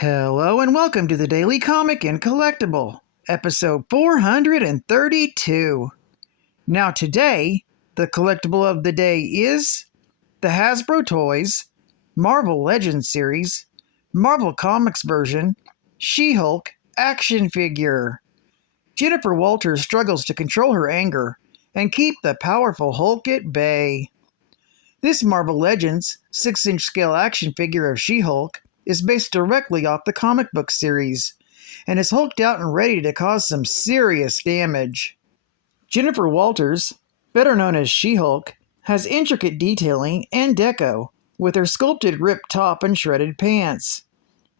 Hello and welcome to the Daily Comic and Collectible, episode 432. Now today, the collectible of the day is the Hasbro Toys, Marvel Legends series, Marvel Comics version, She-Hulk action figure. Jennifer Walters struggles to control her anger and keep the powerful Hulk at bay. This Marvel Legends 6-inch scale action figure of She-Hulk is based directly off the comic book series, and is hulked out and ready to cause some serious damage. Jennifer Walters, better known as She-Hulk, has intricate detailing and deco, with her sculpted ripped top and shredded pants.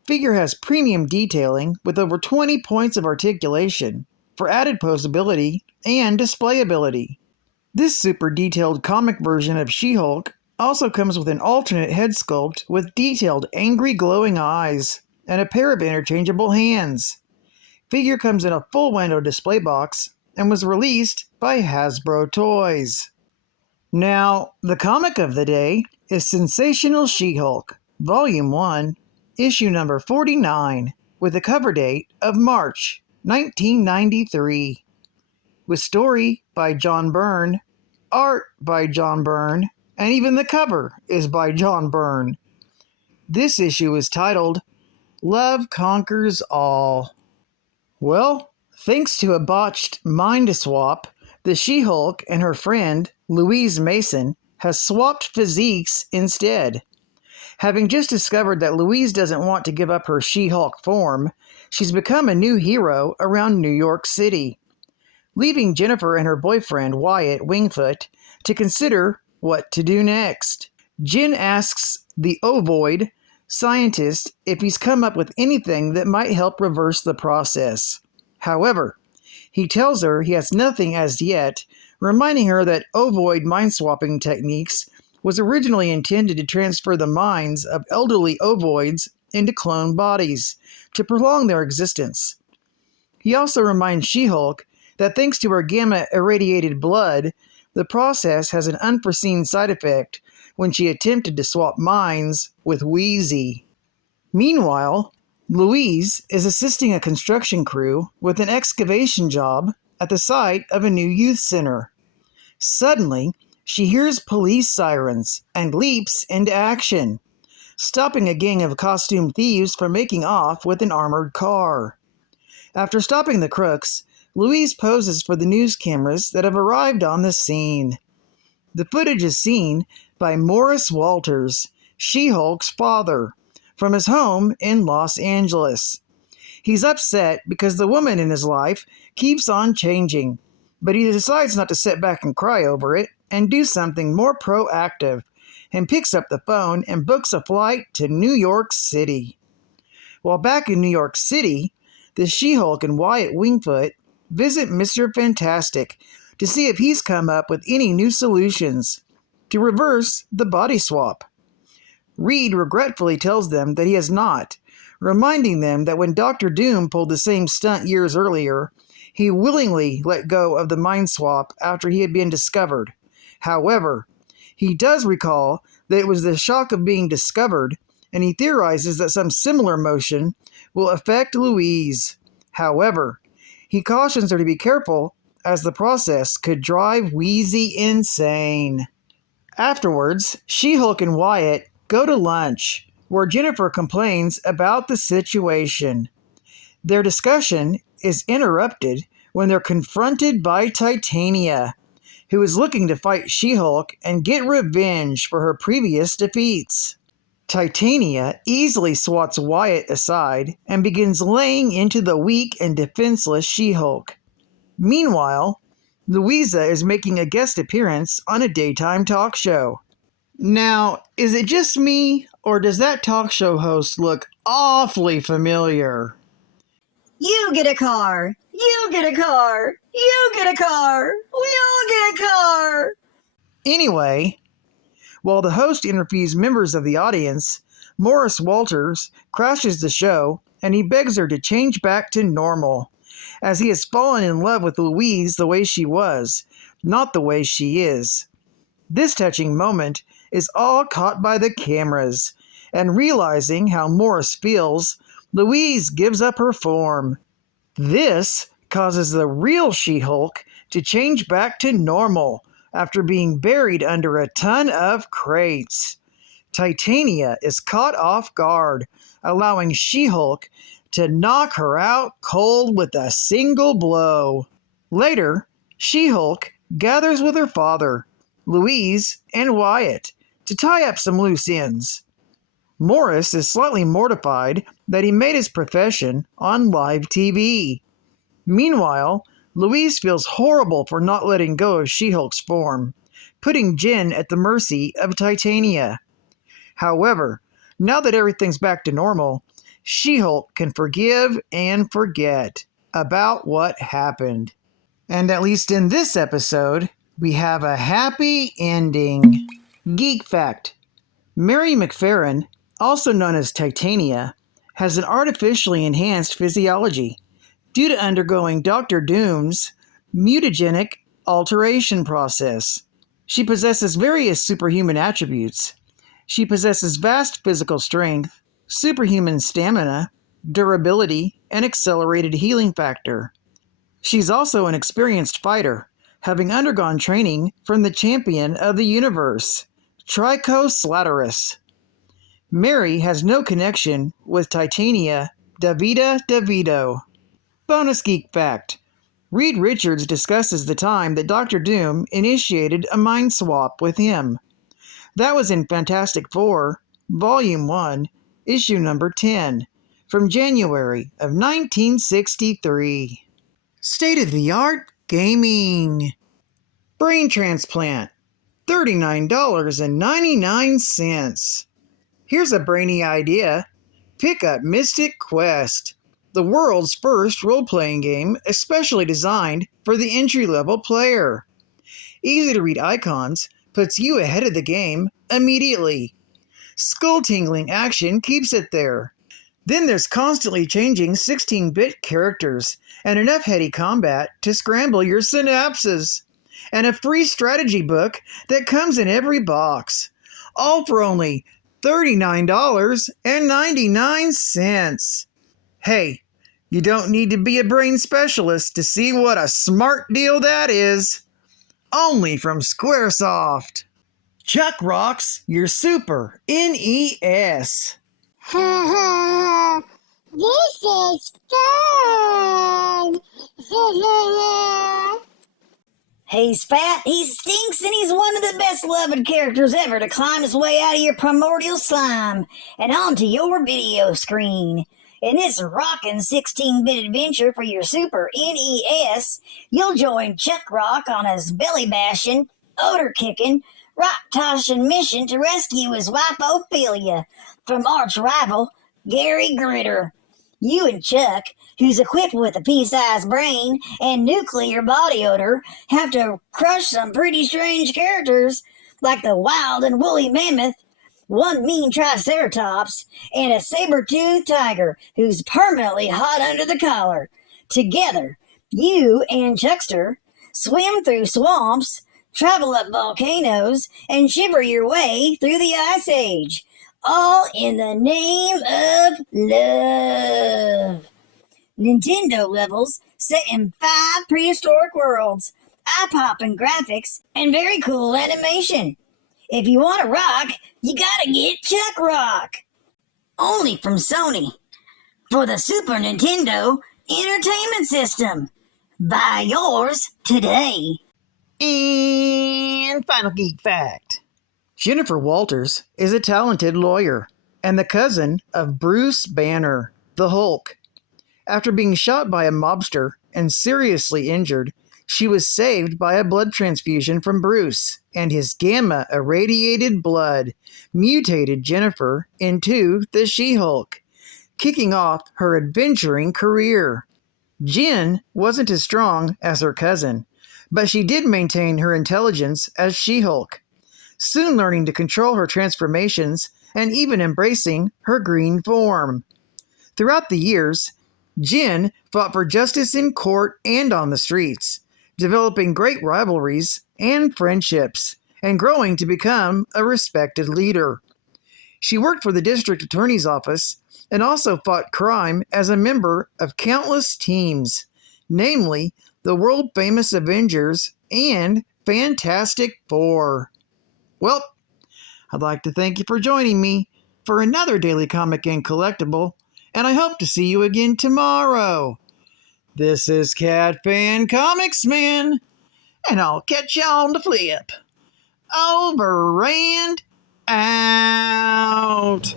Figure has premium detailing with over 20 points of articulation for added posability and displayability. This super detailed comic version of She-Hulk also comes with an alternate head sculpt with detailed angry glowing eyes and a pair of interchangeable hands. Figure comes in a full window display box and was released by Hasbro Toys. Now, the comic of the day is Sensational She-Hulk, Volume 1, Issue number 49, with a cover date of March 1993. With story by John Byrne, art by John Byrne, and even the cover is by John Byrne. This issue is titled, Love Conquers All. Well, thanks to a botched mind swap, the She-Hulk and her friend, Louise Mason, has swapped physiques instead. Having just discovered that Louise doesn't want to give up her She-Hulk form, she's become a new hero around New York City, leaving Jennifer and her boyfriend, Wyatt Wingfoot, to consider what to do next. Jen asks the ovoid scientist if he's come up with anything that might help reverse the process. However, he tells her he has nothing as yet, reminding her that ovoid mind-swapping techniques was originally intended to transfer the minds of elderly ovoids into clone bodies to prolong their existence. He also reminds She-Hulk that thanks to her gamma-irradiated blood, the process has an unforeseen side effect when she attempted to swap minds with Wheezy. Meanwhile, Louise is assisting a construction crew with an excavation job at the site of a new youth center. Suddenly, she hears police sirens and leaps into action, stopping a gang of costume thieves from making off with an armored car. After stopping the crooks, Louise poses for the news cameras that have arrived on the scene. The footage is seen by Morris Walters, She-Hulk's father, from his home in Los Angeles. He's upset because the woman in his life keeps on changing, but he decides not to sit back and cry over it and do something more proactive, and picks up the phone and books a flight to New York City. While back in New York City, the She-Hulk and Wyatt Wingfoot visit Mr. Fantastic to see if he's come up with any new solutions to reverse the body swap. Reed regretfully tells them that he has not, reminding them that when Dr. Doom pulled the same stunt years earlier, he willingly let go of the mind swap after he had been discovered. However, he does recall that it was the shock of being discovered, and he theorizes that some similar motion will affect Louise. However, he cautions her to be careful, as the process could drive Wheezy insane. Afterwards, She-Hulk and Wyatt go to lunch, where Jennifer complains about the situation. Their discussion is interrupted when they're confronted by Titania, who is looking to fight She-Hulk and get revenge for her previous defeats. Titania easily swats Wyatt aside and begins laying into the weak and defenseless She-Hulk. Meanwhile, Louisa is making a guest appearance on a daytime talk show. Now, is it just me, or does that talk show host look awfully familiar? You get a car! You get a car! You get a car! We all get a car! Anyway, while the host interviews members of the audience, Morris Walters crashes the show and he begs her to change back to normal, as he has fallen in love with Louise the way she was, not the way she is. This touching moment is all caught by the cameras, and realizing how Morris feels, Louise gives up her form. This causes the real She-Hulk to change back to normal after being buried under a ton of crates. Titania is caught off guard, allowing She-Hulk to knock her out cold with a single blow. Later, She-Hulk gathers with her father, Louise, and Wyatt to tie up some loose ends. Morris is slightly mortified that he made his profession on live TV. Meanwhile, Louise feels horrible for not letting go of She-Hulk's form, putting Jen at the mercy of Titania. However, now that everything's back to normal, She-Hulk can forgive and forget about what happened. And at least in this episode, we have a happy ending. Geek fact: Mary McFerrin, also known as Titania, has an artificially enhanced physiology due to undergoing Dr. Doom's mutagenic alteration process. She possesses various superhuman attributes. She possesses vast physical strength, superhuman stamina, durability, and accelerated healing factor. She's also an experienced fighter, having undergone training from the champion of the universe, Trico. Mary has no connection with Titania Davida DeVito. Bonus geek fact: Reed Richards discusses the time that Dr. Doom initiated a mind swap with him. That was in Fantastic Four, Volume 1, Issue number 10, from January of 1963. State-of-the-art gaming. Brain transplant, $39.99. Here's a brainy idea. Pick up Mystic Quest, the world's first role-playing game especially designed for the entry-level player. Easy-to-read icons puts you ahead of the game immediately. Skull-tingling action keeps it there. Then there's constantly changing 16-bit characters and enough heady combat to scramble your synapses. And a free strategy book that comes in every box. All for only $39.99. Hey, you don't need to be a brain specialist to see what a smart deal that is. Only from Squaresoft. Chuck rocks your Super NES. Ha ha! This is fun! He's fat, he stinks, and he's one of the best loved characters ever to climb his way out of your primordial slime and onto your video screen. In this rockin' 16-bit adventure for your Super NES, you'll join Chuck Rock on his belly-bashing, odor-kicking, rock-tossing mission to rescue his wife Ophelia from arch-rival Gary Gritter. You and Chuck, who's equipped with a pea-sized brain and nuclear body odor, have to crush some pretty strange characters like the wild and woolly mammoth, one mean triceratops, and a saber-toothed tiger who's permanently hot under the collar. Together, you and Chuckster swim through swamps, travel up volcanoes, and shiver your way through the Ice Age, all in the name of love. Nintendo levels set in 5 prehistoric worlds, eye-popping graphics, and very cool animation. If you want to rock, you gotta get Chuck Rock. Only from Sony. For the Super Nintendo Entertainment System. Buy yours today. And final geek fact: Jennifer Walters is a talented lawyer and the cousin of Bruce Banner, the Hulk. After being shot by a mobster and seriously injured, she was saved by a blood transfusion from Bruce, and his gamma-irradiated blood mutated Jennifer into the She-Hulk, kicking off her adventuring career. Jen wasn't as strong as her cousin, but she did maintain her intelligence as She-Hulk, soon learning to control her transformations and even embracing her green form. Throughout the years, Jen fought for justice in court and on the streets, developing great rivalries and friendships, and growing to become a respected leader. She worked for the district attorney's office and also fought crime as a member of countless teams, namely the world-famous Avengers and Fantastic Four. Well, I'd like to thank you for joining me for another Daily Comic and Collectible, and I hope to see you again tomorrow. This is Cat Fan Comics Man, and I'll catch you on the flip. Over and out.